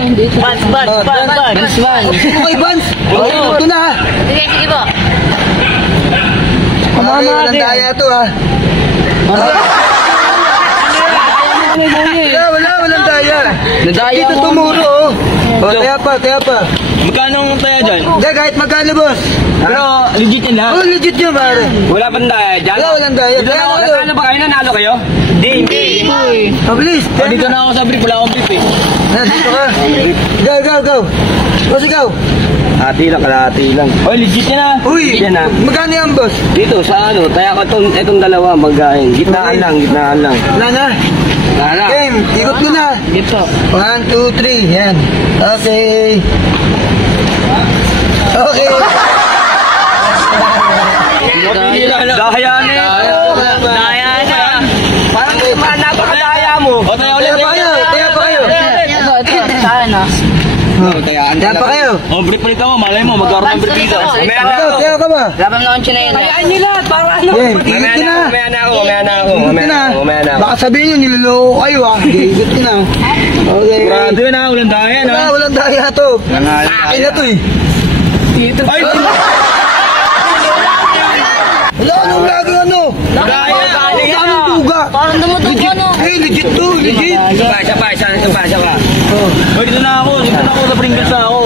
Bans. Okay, Bans. Ito na ha. Sige po. Walang daya to ha. Walang daya. Dito tumuro. Kaya pa. Magkano taya dyan? Hindi, kahit magkano, boss. Pero legit yan ha? Legit yun, pare. Wala pang daya dyan? Walang daya. Nanalo ba kayo? Nanalo kayo? Hindi. Mabilis. Dito na ako sa brief. Wala akong brief eh. Dito ka. Go. Boss, ikaw. Kalahati lang. Oh, legit yan ha? Uy, yan ha? magkano yan, boss? Dito sa taya ko itong dalawa magkain. Gitnaan lang. Wala na. Game, ikot ko na. Dito. 1, 2, 3, yan. Okay. Daya na. Parang napakadaya mo. O, tayo ulit. Kaya pa kayo. Kaya pa kayo. O, brief ulit ako. Malay mo, magkaroon ng brief dito. Kaya ka ba? Laban na konti na yun. Kayaan nyo lahat. Para ano? Ikot ko na. Mamaya na ako. Baka sabihin nyo, niloloko kayo ha. Ikot ko na. Okay. Grabe na, walang daya na. Walang daya to. Akin na to eh. Ay! Wala anong lagi ano? Daya! Anong duga? Parang dumudugo ano. Legit to, legit. Isa pa. O, dito na ako sa Pringles na ako.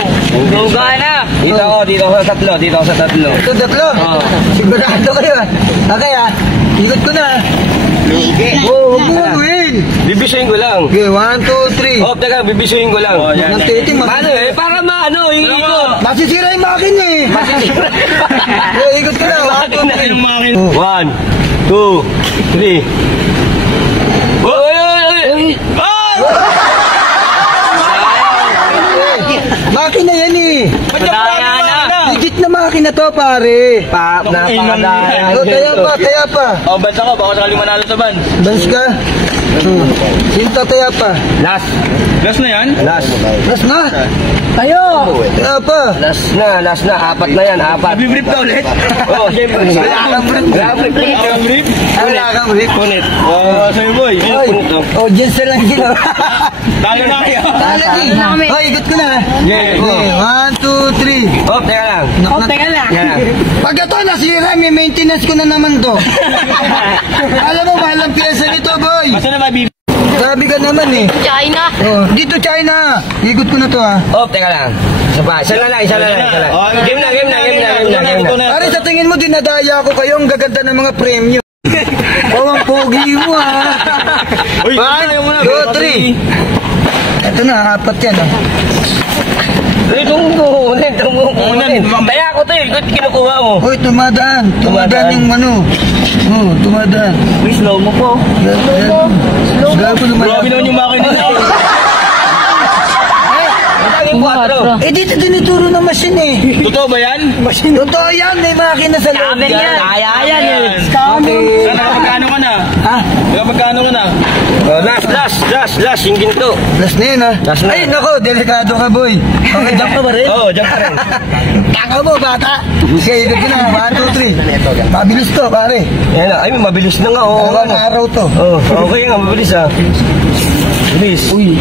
Duga na! Dito ako sa tatlo. Ito tatlo? Oo. Sigurado kayo ah. Okay ah. Ikot ko na. Huwag mo gawin. Bibisuin ko lang. Okay, 1, 2, 3. Oh, teka, bibisuin ko lang. Paano eh? Para maano, ikot. Masisira yung makina eh. Ikot ko na. 1, 2, 3. Makina yan eh. Madaya na. Legit na makina to pare. Napakadaya. Kaya pa. Oh, bans ako. Baka sakali manalo sa bans. Bans ka? Sinta kaya pa. Last na yan? Last na? Kayo. Kaya pa. Last na. Apat na yan. Bibrief ka ulit? Oo, siyempre. Wala kang brief. Punit. Oo, sa'yo boy. Audience lang sila. Talo na kayo. Hoy, ikot ko na. 1, 2, 3. Oh, teka lang. Teka lang. Pag ito nasira, may maintenance ko na naman to. Alam mo, mahal ang pyesa nito, boy. Asa na ba, Bibi? Grabe ka naman eh. China. Dito China. Ikot ko na to ha. Oh, teka lang. Isa na lang. Game na. Pare, sa tingin mo, dinadaya ko kayo. Ang gaganda ng mga premyo. Ang pogi mo ha. 1, 2, 3. Ito na, apat yan ha. Tumukunin. Kaya ako to eh. Kinukuha mo. Hoy, tumadaan yung ano. Tumadaan. Uy, slow mo po. Gago naman. Grabe naman yung makina na. Dito dinituro ng machine eh. Totoo ba yan? Totoo yan, may makina sa loob. Kaya yan eh. Magkano ka na? Ha? Magkano ka na? Last, yung ginto. Last na yun ha. Ay, nako, delikado ka boy. Okay, jump ka ba rin? Oo, jump ka rin. Kaka mo, bata. Sige, ikot na. 1, 2, 3. Mabilis to, pare. Yan na. Ay, mabilis na nga. Dalawang araw to. Okay nga, mabilis ha. Mabilis. Uy.